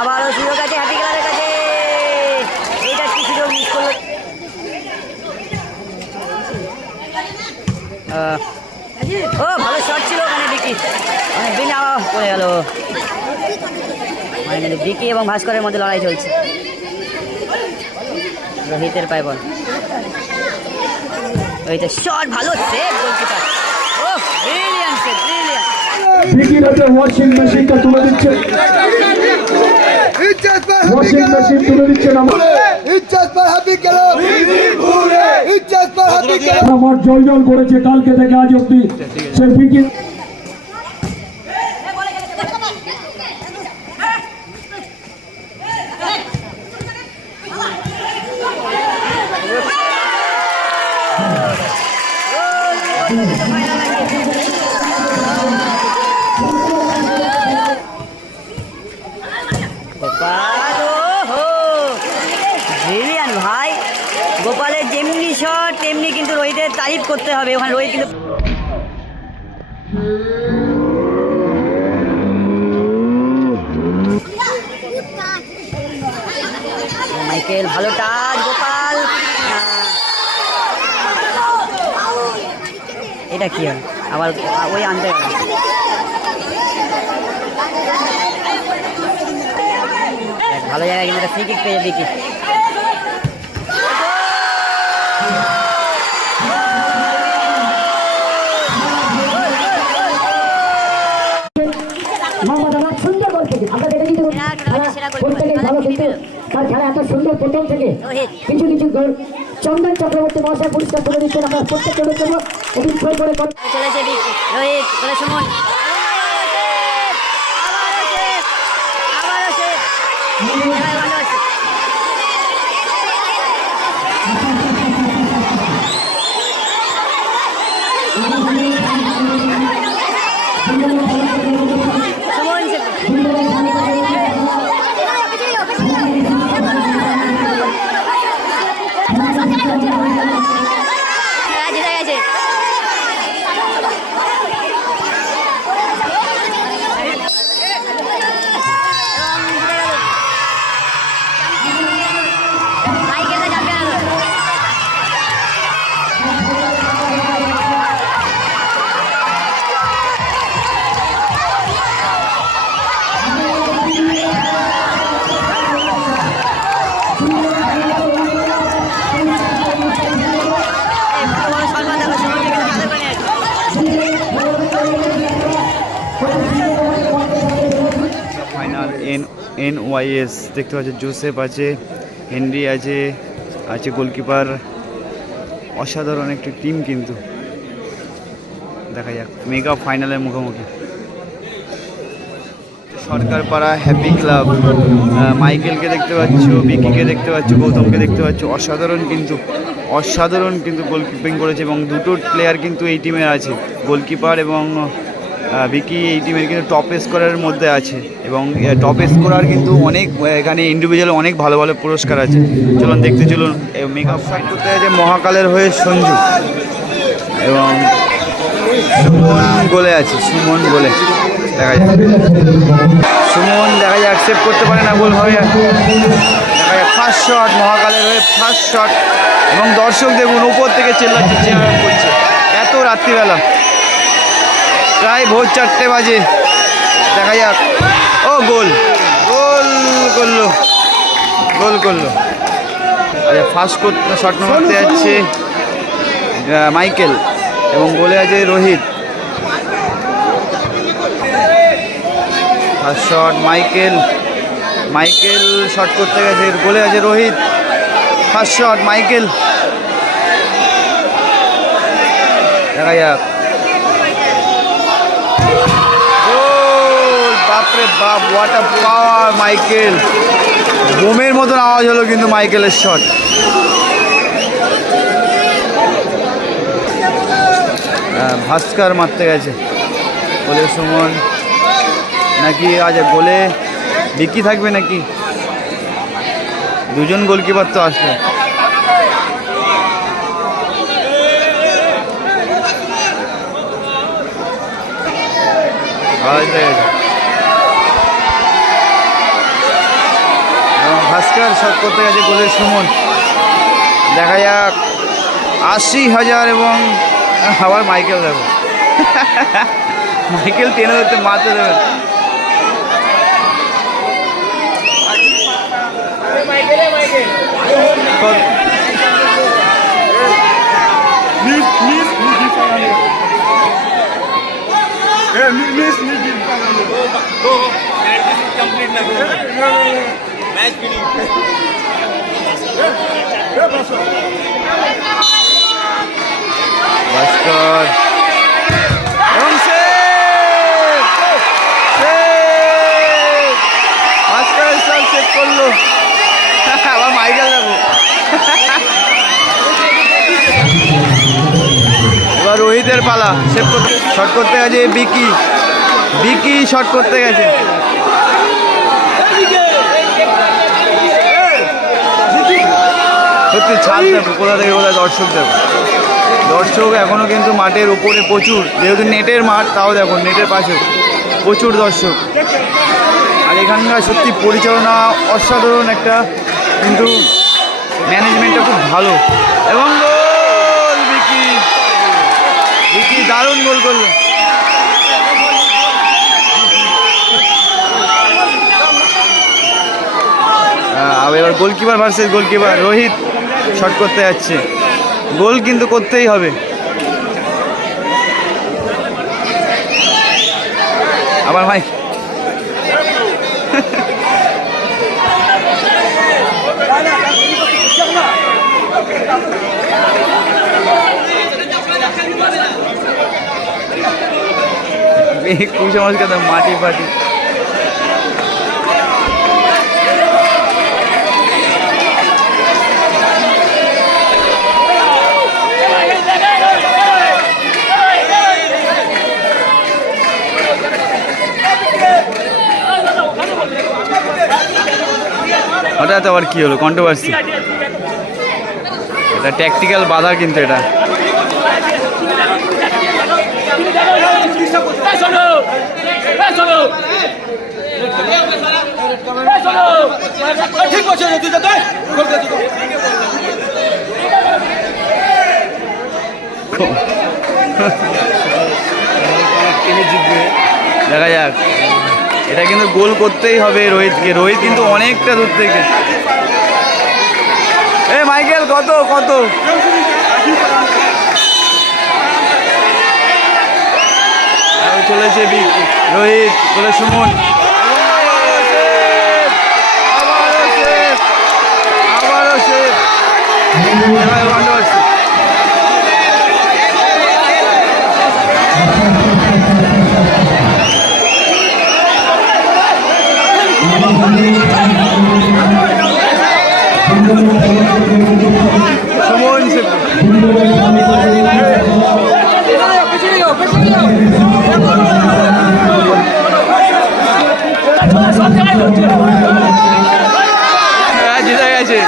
আবারও সুযোগ আছে হ্যাপি খেলার কাছে, এটা কি সুযোগ মিস করলো। ও ভালো শট ছিল ওখানে বিকি, অনেকদিন পড়ে গেল। মানে কিন্তু বিকি এবং ভাস্করের মধ্যে লড়াই চলছে। রোহিতের পায় বল, রোহিতের শট ভালো সেভ গোলকিপার। ও ব্রিলিয়ান্ট সেভ, ব্রিলিয়ান্ট। বিকির হাতে ওয়াশিং মেশিনটা তুলে দিচ্ছে, ওয়াশিং মেশিন তুলে দিচ্ছেন আমার জল জল করেছে কালকে থেকে আজ অব্দি সে বিকির। ব্রিলিয়ান্ট ভাই, গোপালের যেমনি শট তেমনি কিন্তু রোহিতের তারিফ করতে হবে। ওখানে রোহিত কিন্তু মাইকেল ভালো টাচ, গোপাল এটা কি হয় আবার ওই আনতে গেল। ভালো জায়গায় কিন্তু একটা ফ্রি কিক পেয়ে দেখি। সুন্দর বল থেকে আমরা দেখেছি তার খেলা এত সুন্দর প্রথম থেকে কিছু কিছু চন্দন চক্রবর্তী মহাশয় পুরস্কার তুলে দিচ্ছেন। আমরা প্রত্যেকের জন্য অভিপ্রায় করে চলেছে রোহিত, সুমন NYS দেখতে পাচ্ছি, জোসেফ আছে, হেনরি আছে, আছে গোলকিপার। অসাধারণ একটি টিম, কিন্তু দেখা যাক মেগা ফাইনালের মুখোমুখি। সরকারপাড়া হ্যাপি ক্লাব, মাইকেলকে দেখতে পাচ্ছ, বিকিকে দেখতে পাচ্ছ, গৌতমকে দেখতে পাচ্ছ। অসাধারণ কিন্তু গোলকিপিং করেছে এবং দুটো প্লেয়ার কিন্তু এই টিমের আছে, গোলকিপার এবং বিকি এই টিমের কিন্তু টপ স্কোরারের মধ্যে আছে। এবং টপ স্কোরার কিন্তু অনেক এখানে ইন্ডিভিজুয়াল অনেক ভালো ভালো পুরস্কার আছে। চলুন দেখতে চলুন। মেগা ফাইট করতে আছে মহাকালের হয়ে সঞ্জু এবং সুমন গোলে আছে, সুমন গোলে দেখা যায়। সুমন দেখা যায় অ্যাকসেপ্ট করতে পারে না, গোল হবে। দেখা যায় ফার্স্ট শট মহাকালের হয়ে, ফার্স্ট শট। এবং দর্শক দেখুন উপর থেকে চেল্লাচ্ছে, চেয়ার করছে। এত রাত্রিবেলা, প্রায় ভোর 4টে বাজে। দেখা যাক। ও গোল করলো। আচ্ছা, ফার্স্ট শট মারতে যাচ্ছে মাইকেল এবং গোলে আছে Rohit. First shot Michael shot করতে গেছে, গোলে আছে রোহিত। ফার্স্ট শট মাইকেল, দেখা যাক। বাপরে বাপ, হোয়াট আ পাওয়ার মাইকেল, বোমের মতন আওয়াজ হলো কিন্তু মাইকেলের শট। ভাস্কর মারতে গেছে, গোলে সুমন নাকি? আচ্ছা, গোলে বিকি থাকবে নাকি? দুজন গোলকিপার তো আসলো। ভাস্কর শট করতে গেছে, গোলের সুমন। দেখা যাক 80,000 এবং আবার মাইকেল দেখো মাইকেল টেনে ধরতে মারতে দেবে। ভাস্কর এবং ভাস্কর সব চেক করলো আবার মাইকেল দেখো। এবার রোহিতের পালা, সেভ করতে শট করতে গেছে বিকি, বিকি শট করতে গেছে। সত্যি ছাদ দেখো কোথা থেকে কোথায় দর্শক দেখো, দর্শক এখনও কিন্তু মাঠের উপরে প্রচুর, যেহেতু নেটের মাঠ তাও দেখো নেটের পাশে প্রচুর দর্শক। আর এখানকার সত্যি পরিচালনা অসাধারণ একটা, কিন্তু ম্যানেজমেন্টটা খুব ভালো। এবং গোল বিকি, বিকি দারুণ গোল করলো। এবার goalkeeper versus goalkeeper, Rohit shot করতে যাচ্ছে, গোল কিন্তু করতেই হবে। আবার মাইক কুসংস্কার মাটি ফাটি। হঠাৎ আবার কি হলো, কন্ট্রোভার্সি, এটা ট্যাকটিক্যাল বাধা কিন্তু এটা। দেখা যাক, এটা কিন্তু গোল করতেই হবে রোহিতকে, রোহিত কিন্তু অনেকটা দূর থেকে। এ মাইকেল কত কত চলেছে রোহিত, বলে সুমন আবারও সেভ। সুমন সেভ। হ্যাঁ জিতে গেছে।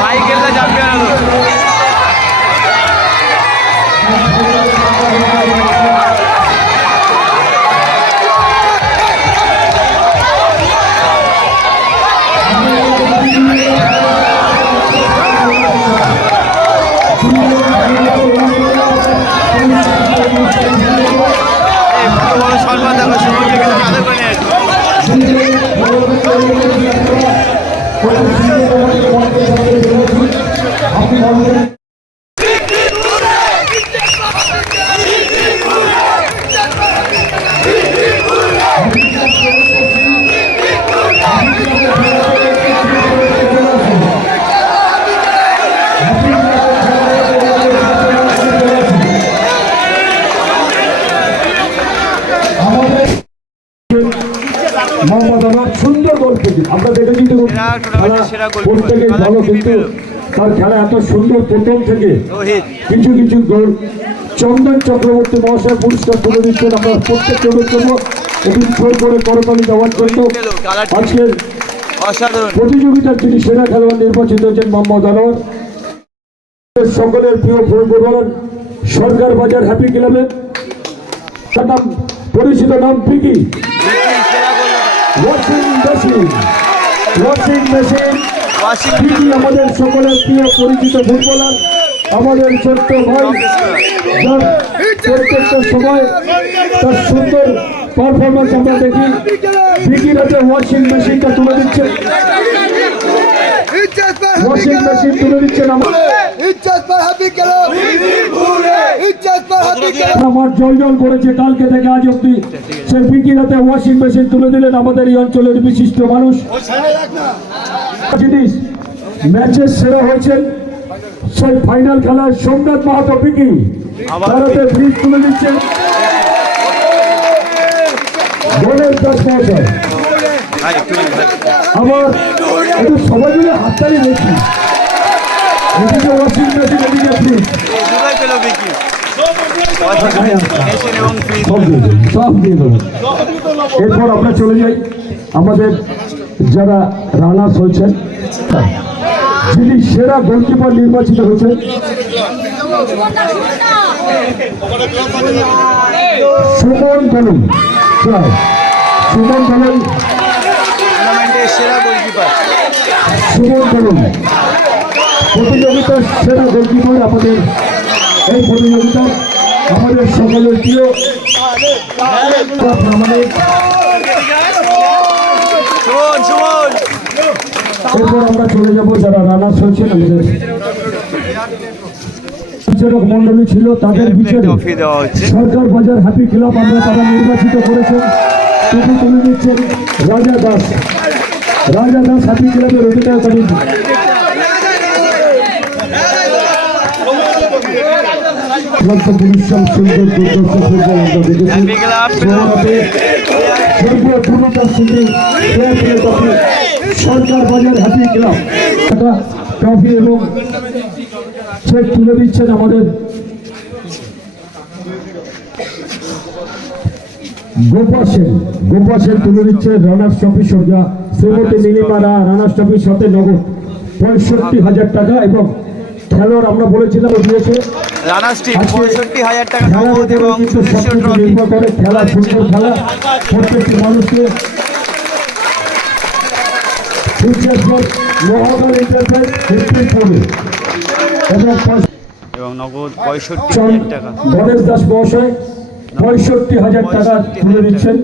মাইকেলটা চ্যাম্পিয়ন হলো। সম্মান দেখো, সুমনকে কিন্তু কাঁধে করে নিয়ে সুন্দর গোল পেয়েছি আমরা দেখেছি, প্রত্যেকেই ভালো, কিন্তু তার খেলা এত সুন্দর প্রথম থেকে কিছু কিছু গোল চন্দন চক্রবর্তী মহাশয় পুরস্কার তুলে দিচ্ছেন। আমরা প্রত্যেককে জন্য এটি ফোর করে করতালি দেওয়ার জন্য আজকের অসাধারণ। প্রতিযোগিতার যিনি সেরা খেলোয়াড় নির্বাচিত হয়েছেন মোহাম্মদ আনোয়ার। সকলের প্রিয় ফুটবলার সরকার বাজার হ্যাপি ক্লাবের নাম পরিচিত নাম পিকি। ওয়াশিং মেশিন পিকি আমাদের সকলের প্রিয় পরিচিত ফুটবলার, আমাদের ছোট্ট ভাই, যার প্রত্যেকটা সময় তার সুন্দর পারফরমেন্স আমরা দেখি। পিকির হাতে ওয়াশিং মেশিনটা তুলে দিচ্ছে, ওয়াশিং মেশিন তুলে দিচ্ছেন আমার জল জল করেছে কালকে থেকে আজ অব্দি। সেই পিকির হাতে ওয়াশিং মেশিন তুলে দিলেন আমাদের এই অঞ্চলের বিশিষ্ট মানুষ। জিনিস ম্যাচের সেরা হয়েছেন সেই ফাইনাল খেলায় সোমনাথ মাহাতো পিকি, তার হাতে ফ্রিজ তুলে দিচ্ছেন গণেশ দাস মহাশয়। আমার একটু সবাই মিলে হাততালি দেখি, এদিকে ওয়াশিং মেশিন, এদিকে ফ্রিজ, সব দিয়ে দেবো। এরপর আমরা চলে যাই আমাদের যারা রানার্স হয়েছেন, যিনি সেরা গোলকিপার নির্বাচিত হয়েছেন সুমন দলুই। সুমন দলুই প্রতিযোগিতার সেরা গোলকিপার আমাদের এই প্রতিযোগিতা আমাদের সকলের প্রিয় প্রামাণিক। এরপর আমরা চলে যাব যারা রানার্স হয়েছেন আমাদের বিচারক মন্ডলী ছিল, তাদের বিচারে সরকার বাজার হ্যাপি ক্লাব আমরা তারা নির্বাচিত করেছেন। টুপি তুলে দিচ্ছেন রাজা দাস হ্যাপি ক্লাবের অধিনায়ক committee. Sarkar Bazar happy club trophy এবং চেক তুলে দিচ্ছেন আমাদের গোপা সেন তুলে দিচ্ছে রানার্স ট্রফি সর্জা শ্রীমতী নীলিমা রানার্স ট্রফির সাথে নগদ 65,000 টাকা এবং খেলোয়াড় আমরা বলেছিলাম দিয়েছে নির্ভর করে খেলা, সুন্দর খেলা প্রত্যেকটি মানুষকে মহাকাল এন্টারপ্রাইজ এবং নগদ 65,000 টাকা গণেশ দাস মহাশয় 65,000 টাকা তুলে দিচ্ছেন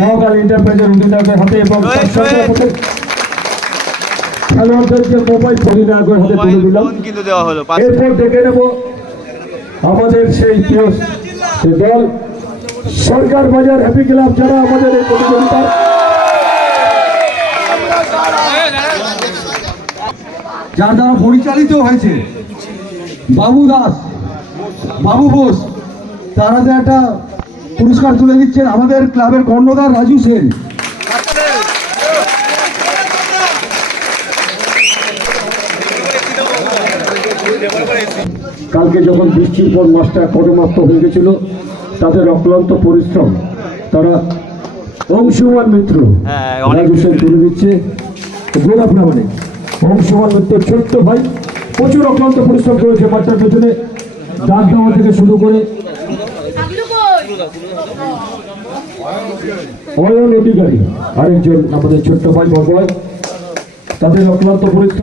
মহাকাল এন্টারপ্রাইজের অধিনায়কের হাতে এবং খেলোয়াড়দেরকে মোবাইল অধিনায়কের হাতে তুলে দিলাম। এরপর দেখে নেব আমাদের সেই প্রিয় দল সরকার বাজার হ্যাপি ক্লাব, যারা আমাদের এই প্রতিযোগিতার যার দ্বারা পরিচালিত হয়েছে বাবু বোস, তারা যে একটা পুরস্কার তুলে দিচ্ছেন আমাদের ক্লাবের কর্ণধার রাজু সেন। কালকে যখন বৃষ্টির পর মাছটা কর্মমাত্র হয়ে গেছিল, তাদের অক্লান্ত পরিশ্রম তারা অংশুমান মিত্র রাজু সেন তুলে দিচ্ছে গোলাপ নামে। অংশুমান মিত্র ছোট্ট ভাই প্রচুর অক্লান্ত পরিশ্রম করেছে বাচ্চার পেছনে, দাঁত দেওয়া থেকে শুরু করে অয়ন অধিকারী আরেকজন আমাদের ছোট্ট ভাই ভগবান, তাদের অক্লান্ত পরিশ্রম।